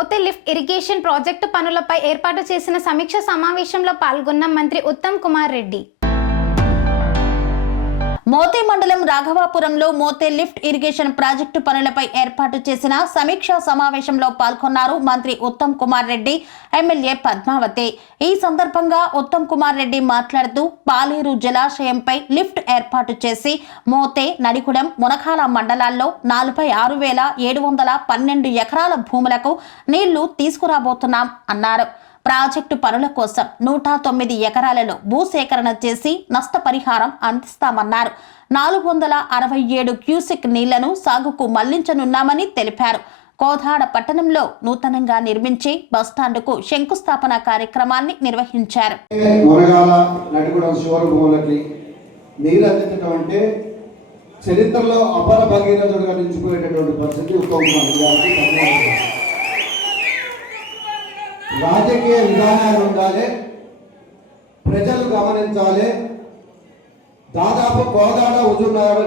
Mothe lift irrigation project పనులపై ఏర్పాటు చేసిన సమీక్ష సమావేశంలో పాల్గొన్న మంత్రి ఉత్తమ్ కుమార్ రెడ్డి. మోతే మండలం రాఘవాపురంలో మోతే లిఫ్ట్ ఇరిగేషన్ ప్రాజెక్టు పనులపై ఏర్పాటు చేసిన సమీక్షా సమావేశంలో పాల్గొన్నారు మంత్రి ఉత్తమ్ కుమార్ రెడ్డి ఎమ్మెల్యే పద్మావతి. ఈ సందర్భంగా ఉత్తమ్ కుమార్ రెడ్డి మాట్లాడుతూ పాలేరు జలాశయంపై లిఫ్ట్ ఏర్పాటు చేసి మోతే నడికుడం మునఖాల మండలాల్లో నలభై ఆరు వేల ఏడు వందల పన్నెండు ఎకరాల భూములకు నీళ్ళు తీసుకురాబోతున్నాం అన్నారు. ప్రాజెక్టు పనుల కోసం నూట తొమ్మిది ఎకరాలలో భూసేకరణ చేసి నష్టపరిహారం అందిస్తామన్నారు. నాలుగు వందల అరవై ఏడు క్యూసెక్ నీళ్ళను సాగుకు మళ్ళించనున్నామని తెలిపారు. కోదాడ పట్టణంలో నూతనంగా నిర్మించి బస్టాండుకు శంకుస్థాపన కార్యక్రమాన్ని నిర్వహించారు. చరిత్రలో అపర భగీరథుడుగా నిలిచిపోయేటటువంటి పరిస్థితి ఉత్తమ కుమార్ గారికి ధన్యవాదాలు. రాజకీయ విధానాలు ఉండాలి ప్రజలు గమనించాలి. దాదాపు కోదాడ హుజూర్నగర్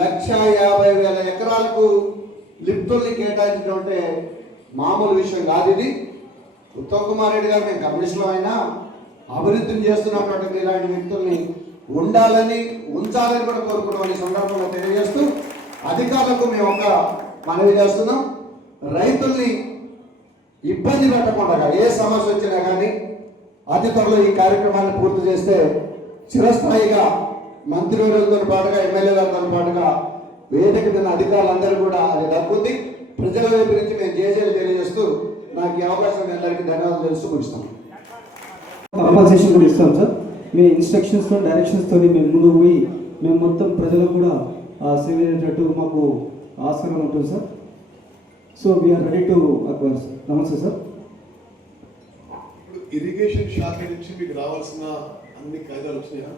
లక్ష యాభై వేల ఎకరాలకు లిఫ్టుల్ని కేటాయించడం మామూలు విషయం కాదు ఇది. ఉత్తమ్ కుమార్ రెడ్డి గారు మేము కమిషన్లో అయినా అభివృద్ధిని చేస్తున్నటువంటి ఇలాంటి వ్యక్తుల్ని ఉండాలని ఉంచాలని కూడా కోరుకున్నాం ఈ సందర్భంగా తెలియజేస్తూ అధికారులకు మేము ఒక మనవి చేస్తున్నాం. రైతుల్ని ఇబ్బంది పెట్టకుండా ఏ సమస్య వచ్చినా కానీ అతి త్వరలో ఈ కార్యక్రమాన్ని పూర్తి చేస్తే చిరస్థాయిగా మంత్రివర్యులతో పాటుగా ఎమ్మెల్యేలతో పాటుగా వేదిక తిన్న అధికారులందరూ కూడా అది దక్కుద్ది ప్రజల వైపు నుంచి మేము జేజేలు తెలియజేస్తూ నాకు ఈ అవకాశం అందరికీ ధన్యవాదాలు తెలుస్తూ ముగిస్తాను కంపల్సేషన్ కూడా ఇస్తాం సార్. మీ ఇన్స్ట్రక్షన్స్తో డైరెక్షన్స్తో మేము ముందుకు పోయి మేము మొత్తం ప్రజలకు కూడా సేవ చేసేటట్టు మాకు ఆస్కారం ఉంటుంది sir. So we are ready to acquire sir నమస్తే సార్ ఇప్పుడు ఇరిగేషన్ శాఖ నుంచి మీకు రావాల్సిన అన్ని కాయిదాలు వచ్చినాయా?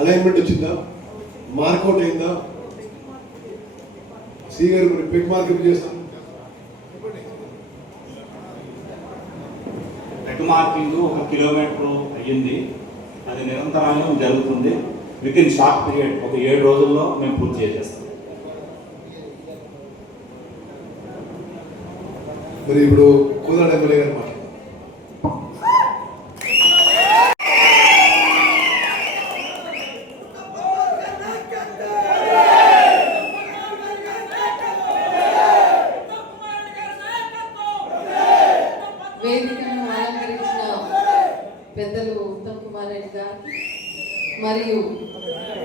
అలైన్మెంట్ వచ్చిందా? మార్కౌట్ అయిందా? సి గారు మరి పిక్ మార్కెట్ చేస్తాం రెడ్ మార్కింగ్ ఒక కిలోమీటర్ అయ్యింది. అది నిరంతరంగా జరుగుతుంది. విత్ ఇన్ షార్ట్ పీరియడ్ ఒక ఏడు రోజుల్లో మేము పూర్తి చేసేస్తాం. మరి ఇప్పుడు కోదాడ ఎమ్మెల్యే గారు మాట్లాడారు వేదికను అలంకరించిన పెద్దలు ఉత్తమ్ కుమార్ రెడ్డి గారికి మరియు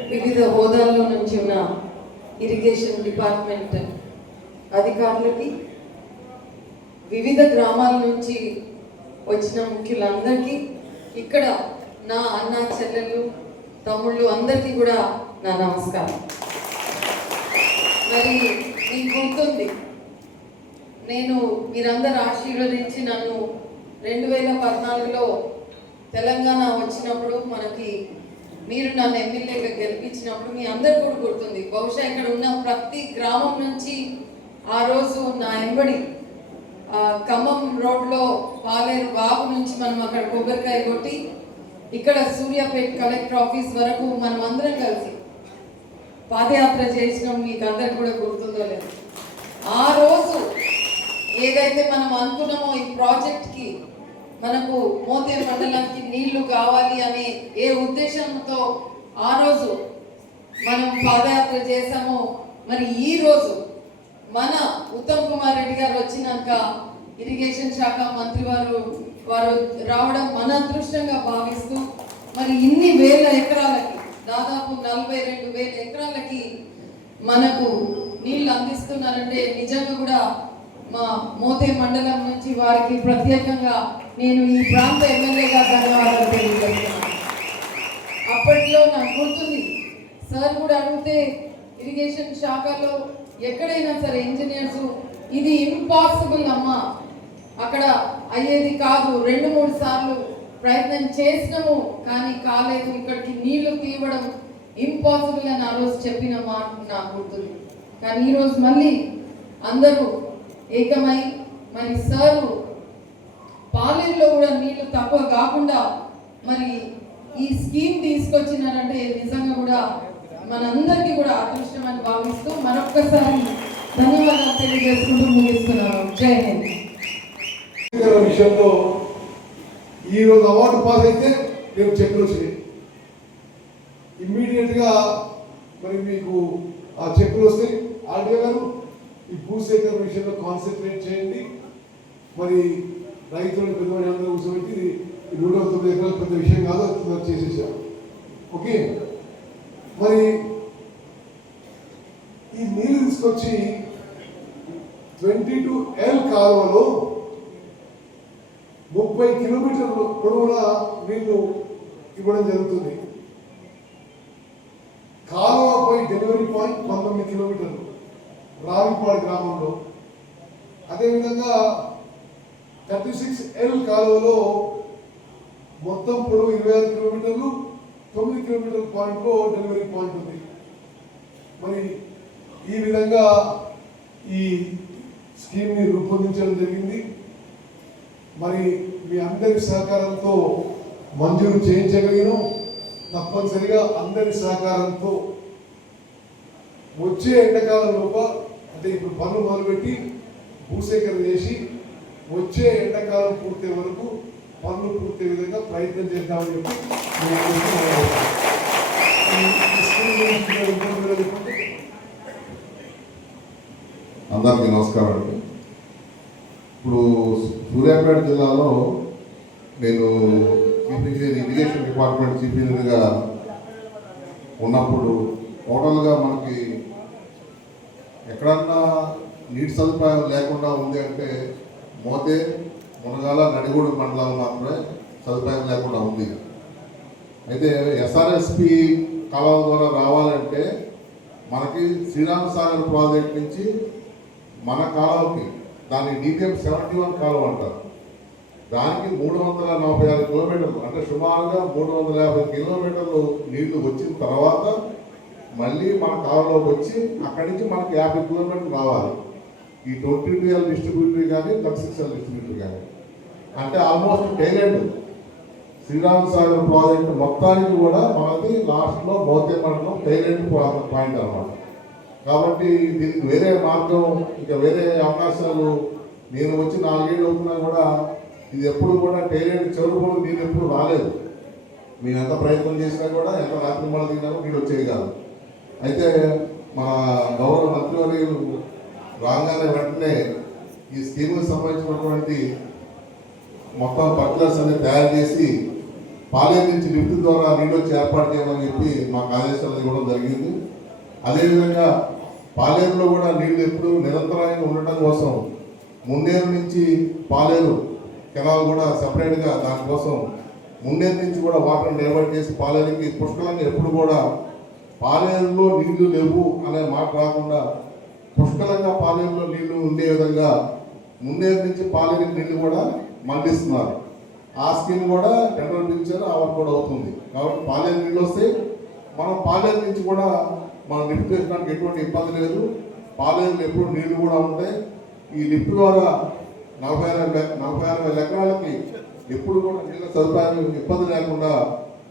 వివిధ హోదాల్లో నుంచి ఉన్న ఇరిగేషన్ డిపార్ట్మెంట్ అధికారులకి వివిధ గ్రామాల నుంచి వచ్చిన ఇక్కడ నా అన్న చెల్లెళ్ళు తమ్ముళ్ళు అందరికీ కూడా నా నమస్కారం. మరి మీకు గుర్తుంది నేను మీరందరూ ఆశీర్వదించి నన్ను రెండు వేల పద్నాలుగులో తెలంగాణ వచ్చినప్పుడు మనకి మీరు నన్ను ఎమ్మెల్యేగా గెలిపించినప్పుడు మీ అందరు కూడా గుర్తుంది. బహుశా ఇక్కడ ఉన్న ప్రతి గ్రామం నుంచి ఆ రోజు నా ఎంబడి ఖమ్మం రోడ్లో పాలేరు వాగు నుంచి మనం అక్కడ కొబ్బరికాయ కొట్టి ఇక్కడ సూర్యాపేట కలెక్టర్ ఆఫీస్ వరకు మనం అందరం కలిసి పాదయాత్ర చేసినాం. మీకు అందరికి కూడా గుర్తుందో లేదు. ఆ రోజు ఏదైతే మనం అనుకున్నామో ఈ ప్రాజెక్ట్కి మనకు మోతే మండలానికి నీళ్ళు కావాలి అనే ఏ ఉద్దేశంతో ఆ రోజు మనం పాదయాత్ర చేసామో మరి ఈ రోజు మన ఉత్తమ్ కుమార్ రెడ్డి గారు వచ్చినాక ఇరిగేషన్ శాఖ మంత్రి వారు వారు రావడం మన అదృష్టంగా భావిస్తూ మరి ఇన్ని వేల ఎకరాలకి దాదాపు నలభై రెండు వేల ఎకరాలకి మనకు నీళ్ళు అందిస్తున్నారంటే నిజంగా కూడా మా మోతే మండలం నుంచి వారికి ప్రత్యేకంగా నేను ఈ ప్రాంత ఎమ్మెల్యేగా ధన్యవాదాలు తెలియజేస్తున్నాను. అప్పట్లో నాకు గుర్తుంది సార్ కూడా అడిగితే ఇరిగేషన్ శాఖలో ఎక్కడైనా సరే ఇంజనీర్స్ ఇది ఇంపాసిబుల్ అమ్మా. అక్కడ అయ్యేది కాదు. రెండు మూడు సార్లు ప్రయత్నం చేసినాము కానీ కాలేదు. ఇక్కడికి నీళ్ళు తీయడం ఇంపాసిబుల్ అని ఆ రోజు చెప్పిన మాట నాకు గుర్తుంది కానీ ఈరోజు మళ్ళీ అందరూ ఏకమై మరి సారు పాలేరులో కూడా నీళ్ళు తక్కువ కాకుండా మరి ఈ స్కీమ్ తీసుకొచ్చినారంటే నిజంగా కూడా మనందరికీ కూడా అదృష్టం అని భావిస్తూ మరొక్కసారి ధన్యవాదాలు తెలియజేసుకుంటూ ముగిస్తున్నాను. జై హింద్. విషయంలో ఈ రోజు అవార్డు పాస్ అయితే రేపు చెక్లు వచ్చినాయి ఇమ్మీడియట్గా మరి మీకు ఆ చెక్లు వస్తాయి. ఆర్డీఓ గారు ఈ భూసేకరణ విషయంలో కాన్సన్ట్రేట్ చేయండి. మరి రైతులను పెద్దవాడి అందరూ కూర్చోబెట్టి ఈ నూట తొమ్మిది ఎకరాలు పెద్ద విషయం కాదు చేసేసాం ఓకే మరి ఈ నీళ్ళు తీసుకొచ్చి ట్వంటీ టూ ఎల్ కాలువలో ముప్పై కిలోమీటర్లు పొడవున నీళ్ళు ఇవ్వడం జరుగుతుంది. కాలువపై డెలివరీ పాయింట్ పంతొమ్మిది కిలోమీటర్లు రావిపాడు గ్రామంలో. అదేవిధంగా థర్టీ సిక్స్ ఎల్ కాలువలో మొత్తం పొడవు ఇరవై ఆరు కిలోమీటర్లు తొమ్మిది కిలోమీటర్ల పాయింట్లో డెలివరీ పాయింట్ ఉంది. మరి ఈ విధంగా ఈ స్కీమ్ని రూపొందించడం జరిగింది. మరి మీ అందరి సహకారంతో మంజూరు చేయించగలిగినాం. తప్పనిసరిగా అందరి సహకారంతో వచ్చే ఎండాకాలం లోప అంటే ఇప్పుడు పనులు మొదలుపెట్టి భూసేకరణ చేసి వచ్చే ఎండాకాలం పూర్తయ్యే వరకు పనులు పూర్తయ్యే విధంగా ప్రయత్నం చేద్దామని చెప్పి అందరికీ నమస్కారం అండి. ఇప్పుడు సూర్యాపేట జిల్లాలో నేను chief engineer irrigation department chief ఇంజనీర్గా ఉన్నప్పుడు టోటల్గా మనకి ఎక్కడన్నా నీటి సదుపాయం లేకుండా ఉంది అంటే మోతే మునగాల నడిగూడు మండలాలు మాత్రమే సదుపాయం లేకుండా ఉంది. అయితే ఎస్ఆర్ఎస్పి కాలం ద్వారా రావాలంటే మనకి శ్రీరామ సాగర్ ప్రాజెక్ట్ నుంచి మన కాలువకి దాన్ని డిపిఎం సెవెంటీ వన్ కాలువ అంటారు. దానికి మూడు వందల నలభై ఆరు కిలోమీటర్లు అంటే సుమారుగా మూడు వందల యాభై కిలోమీటర్లు నీళ్ళు వచ్చిన తర్వాత మళ్ళీ మన కాలువలోకి వచ్చి అక్కడి నుంచి మనకి యాభై కిలోమీటర్లు రావాలి. ఈ ట్వంటీ టూ ఎల్ డిస్ట్రిబ్యూటరీ కానీ థర్టీ సిక్స్ ఎల్ డిస్ట్రిబ్యూటరీ కానీ. అంటే almost tail end Sriram Sagar project మొత్తానికి కూడా మనది లాస్ట్లో మోతే మండలం టైలెండ్ పాయింట్ అనమాట కాబట్టి దీనికి వేరే మార్గం ఇంకా వేరే అవకాశాలు నేను వచ్చి నాలుగేళ్ళు అవుతున్నా కూడా ఇది ఎప్పుడు కూడా టైలెండ్ చదువుకుని నేను ఎప్పుడు రాలేదు. మేము ఎంత ప్రయత్నం చేసినా కూడా ఎంత రాత్రి మళ్ళీ దిగినా కూడా నీళ్ళు వచ్చేవి కాదు. అయితే మా గౌరవ మంత్రివర్యులు రాగానే వెంటనే ఈ స్కీమ్కి సంబంధించినటువంటి మొత్తం పర్టికులర్స్ అన్ని తయారు చేసి పాలేరు నుంచి లిఫ్ట్ ద్వారా నీళ్ళు ఏర్పాటు చేయమని చెప్పి మాకు ఆదేశాలు ఇవ్వడం జరిగింది. అదేవిధంగా పాలేరులో కూడా నీళ్ళు ఎప్పుడు నిరంతరాయంగా ఉండటం కోసం ముండేరు నుంచి పాలేరు కెనాల్ కూడా సపరేట్గా దానికోసం ముండేరు నుంచి కూడా వాటర్ డైవర్ట్ చేసి పాలేరుకి పుష్కలంగా ఎప్పుడు కూడా పాలేరులో నీళ్ళు లేవు అనే మాట రాకుండా పుష్కలంగా పాలేరులో నీళ్ళు ఉండే విధంగా ముండేరు నుంచి పాలేరుకి నీళ్ళు కూడా మళ్ళిస్తున్నారు ఆ స్కీమ్ కూడా టెండర్ పిలిచారు ఆ వర్క్ కూడా అవుతుంది. కాబట్టి పాలేరు నీళ్ళు వస్తే మనం పాలేరు నుంచి కూడా మనం లిఫ్ట్ చేసుకోవడానికి ఎటువంటి ఇబ్బంది లేదు. పాలేరులో ఎప్పుడు నీళ్ళు కూడా ఉంటాయి. ఈ లిఫ్ట్ ద్వారా నలభై అరవై నలభై అరవై ఎకరాలకి ఎప్పుడు కూడా నీళ్ళ సదుపాయం ఇబ్బంది లేకుండా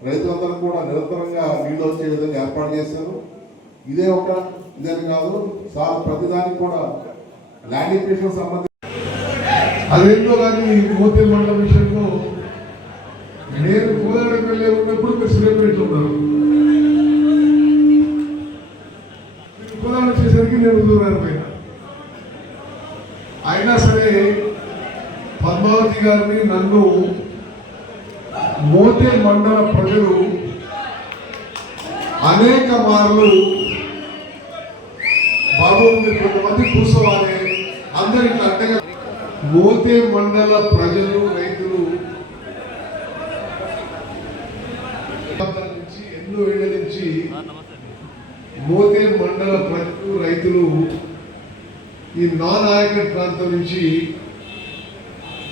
రైతులందరూ కూడా నిరంతరంగా నీళ్ళు వచ్చే విధంగా ఏర్పాటు చేశారు. ఇదే ఒక ఇదని కాదు సార్ ప్రతిదానికి కూడా ల్యాండ్ ఇప్రేషన్ సంబంధించి అదేంటో కానీ మోతీ మండలం విషయంలో నేను కోదాడకు వెళ్ళే ఉన్నప్పుడు మీరు సూర్యాపేటలో ఉన్నారు. మీరు కోదాడ వచ్చేసరికి నేను దూరాన్ని పోయినా. అయినా సరే పద్మావతి గారిని నన్ను మోతే మండల ప్రజలు అనేక మార్లు బాబు మీరు కొంతమంది కూర్చోవాలి అందరికి అంతగా మోతే మండల ప్రజలు రైతులు నుంచి ఎన్నో ఏళ్ళ నుంచి మోతే మండల ప్రజలు రైతులు ఈ నానాయక ప్రాంతం నుంచి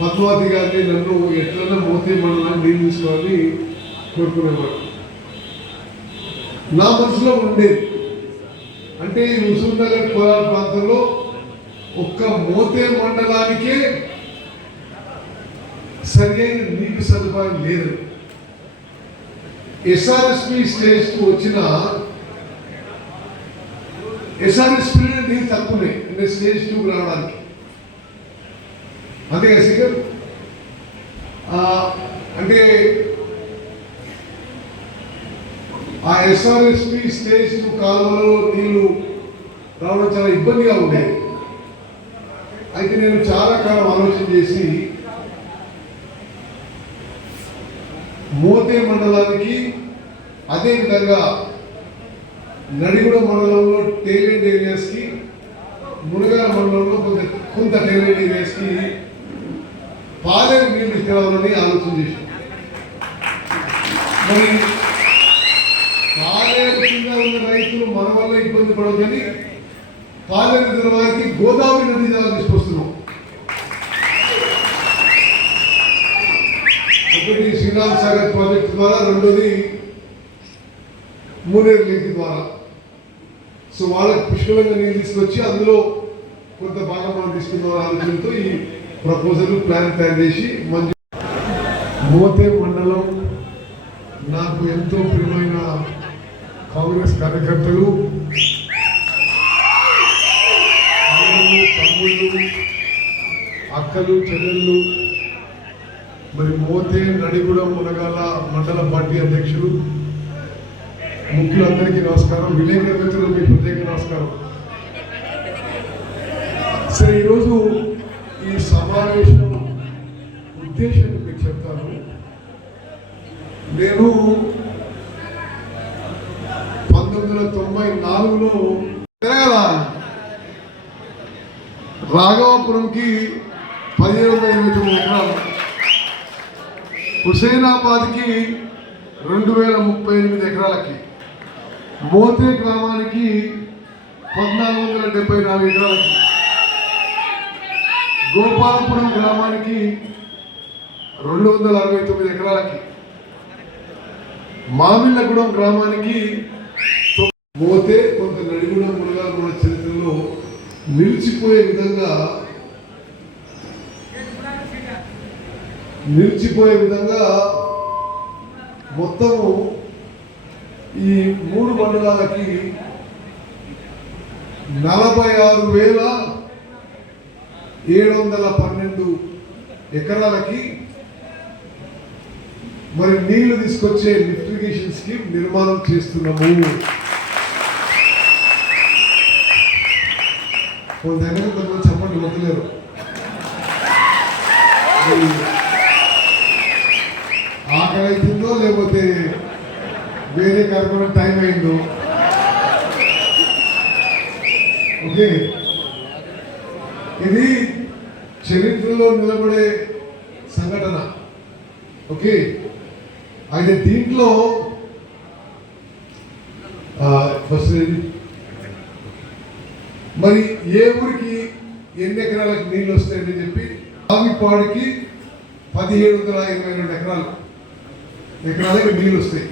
పద్మావతి గారిని నన్ను ఎట్లన్నా మోతే మండలాన్ని నీళ్ళు కోరుకునేవాడు నా మనసులో ఉండేది. అంటే ఈ హుసూర్ నగర్ కోలార్ ప్రాంతంలో ఒక్క మోతే మండలానికే సరైన నీటి సదుపాయం లేదు. ఎస్ఆర్ఎస్పి స్టేజ్కు వచ్చిన ఎస్ఆర్ఎస్పి నీళ్ళు తక్కువనే అంటే స్టేజ్ టూకి రావడానికి. అంతే కదా అంటే ఆ ఎస్ఆర్ఎస్పి స్టేజ్ కాలువలో నీళ్ళు రావడం చాలా ఇబ్బందిగా ఉండేది. అయితే నేను చాలా కాలం ఆలోచన చేసి మోతే మండలానికి అదేవిధంగా నడిగుడ మండలంలో టైలెంట్ ఏరియాస్కి మునగాల మండలంలో కొంత కొంత టైలెంట్ ఏరియాస్కి పాలేరు నీళ్ళు తీసుకురావాలని ఆలోచన చేశాను. మరి పాలేరు కింద ఉన్న రైతులు మన వల్ల ఇబ్బంది పడవద్దని పాలేరు వారికి గోదావరి నది జలాలు తీసుకొస్తున్నాం. ఒకటి శ్రీరామ్ సాగర్ ప్రాజెక్ట్ ద్వారా రెండోది మూనేరు లింక్ ద్వారా. సో వాళ్ళకి పుష్కలంగా నీళ్ళు తీసుకొచ్చి అందులో కొంత భాగం మనం తీసుకుందాం ఆలోచనతో ఈ ప్రపోజల్ ప్లాన్ తయారు చేసి మంచి మోతే మండలం నాకు ఎంతో ప్రియమైన కాంగ్రెస్ కార్యకర్తలు అక్కలు చెల్లెళ్ళు మరి మోతే నడిగూడ మునగాల మండల పార్టీ అధ్యక్షులు. ముఖ్యులందరికీ నమస్కారం. విలేకరుల మిత్రులు మీ ప్రత్యేక నమస్కారం. సరే ఈరోజు ఈ సమావేశం ఉద్దేశం మీకు చెప్తాను. నేను పంతొమ్మిది వందల తొంభై నాలుగులో రాఘవాపురంకి పదిహేను వందల ఎనభై తొమ్మిది ఎకరాలు. హుసేనాబాద్కి రెండు వేల ముప్పై ఎనిమిది ఎకరాలకి. మోతే గ్రామానికి పద్నాలుగు వందల డెబ్బై నాలుగు ఎకరాలకి. గోపాలపురం గ్రామానికి రెండు వందల అరవై తొమ్మిది ఎకరాలకి. మామిళ్ళగూడెం గ్రామానికి మోతే కొంత నడిగూడెం మునగాల మన చరిత్రలో నిలిచిపోయే విధంగా నిలిచిపోయే విధంగా మొత్తము ఈ మూడు మండలాలకి నలభై ఆరు వేల ఏడు వందల పన్నెండు ఎకరాలకి మరి నీళ్ళు తీసుకొచ్చే లిఫ్టిగేషన్ స్కీమ్ నిర్మాణం చేస్తున్నాము. కొంత కొంతమంది చెప్పండి వద్దలేరు ఆకలి అవుతుందో లేకపోతే వేరే కార్యక్రమం టైం అయిందో? ఓకే. ఇది చరిత్రలో నిలబడే సంఘటన. ఓకే. అయితే దీంట్లో ఫస్ట్ మరి ఏ ఊరికి ఎన్ని ఎకరాలకు నీళ్ళు వస్తాయని చెప్పి ఆవిపాడికి పదిహేడు వందల ఇరవై రెండు ఎకరాలు. ఎకరాలకి నీళ్ళు వస్తాయి.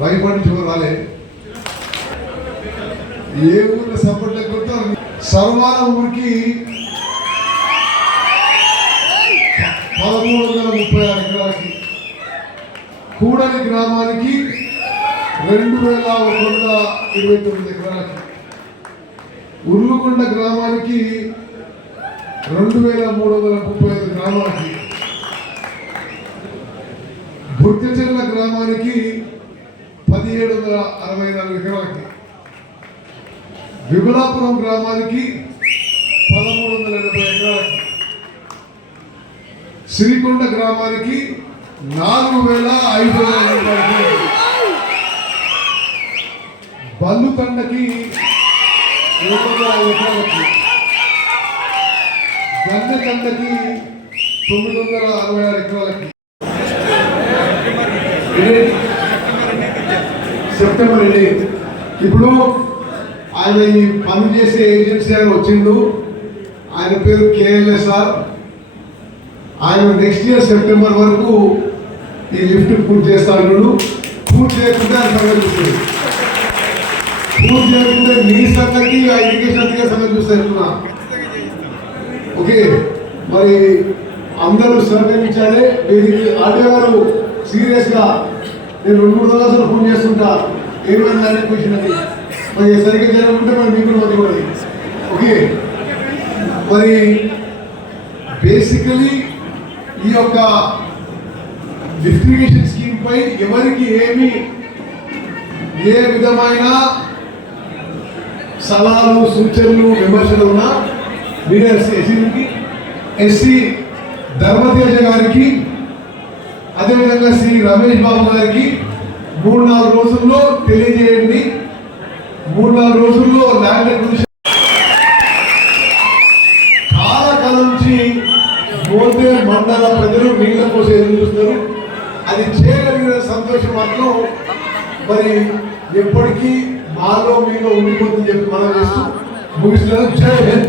రాగిపాడి నుంచి రాలే? ఏ ఊరిలో సపోర్ట్ లేకపోతే సర్వాల ఊరికి పదమూడు వందల ముప్పై ఆరు ఎకరాలకి కూడలి గ్రామానికి రెండు వేల ఒక వందల ఇరవై తొమ్మిది ఎకరాలకి ఉర్లుగొండ గ్రామానికి రెండు వేల మూడు వందల ముప్పై ఐదు గ్రామాలకి బుర్గచెర్ల గ్రామానికి పదిహేడు వందల అరవై నాలుగు ఎకరాలకి. విమలాపురం గ్రామానికి పదమూడు వందల ఎనభై ఎకరాలకి. సిరికొండ గ్రామానికి నాలుగు వేల ఐదు వందల బల్లుతండకి ఏడు వందల ఎకరాలకి. గంగకండకి తొమ్మిది వందల అరవై ఆరు ఎకరాలకి. ఇది సెప్టెంబర్ ఎన్ని ఇప్పుడు ఆయన ఈ పని చేసే ఏజెన్సీ ఆయన వచ్చిండు. ఆయన పేరు కేఎల్ఎస్ఆర్ ఆయన నెక్స్ట్ ఇయర్ సెప్టెంబర్ వరకు ఈ లిఫ్ట్ పూర్తి చేస్తాడు పూర్తి చేయకుండా సంగతి చూస్తుంది పూర్తి చేయకుంటే నీ సంగతి ఆ ఇరిగేషన్ అధికారి సంగతి చూస్తే ఓకే? మరి అందరూ సహకరించాలి దీనికి ఆర్డీ గారు సీరియస్గా నేను రెండు మూడు రోజులు ఫోన్ చేస్తుంటా. ఏమైందని క్వశ్చన్ అది మరి సరిగ్గా జరగకుంటే మరి మీకు మధ్య ఓకే? మరి బేసికలీ ఈ యొక్క లిఫ్టిగేషన్ స్కీమ్ పై ఎవరికి ఏమి ఏ విధమైన సలహాలు సూచనలు విమర్శలు ఉన్నా మీడియా ఎస్సీ ఎస్సీ ధర్మతేజ గారికి అదేవిధంగా శ్రీ రమేష్ బాబు గారికి మూడు నాలుగు రోజుల్లో తెలియజేయండి. మూడు నాలుగు రోజుల్లో ల్యాండ్ అక్విజిషన్ చాలా కాలం నుంచి మోతే మండల ప్రజలు నీళ్ళ కోసం ఎదురు చూస్తారు అది చేయగలిగిన సంతోషం మాత్రం మరి ఎప్పటికీ మాలో మీలో ఉండిపోతుందని చెప్పి మనం చేస్తూ ముగిస్తున్నాను జై హింద్.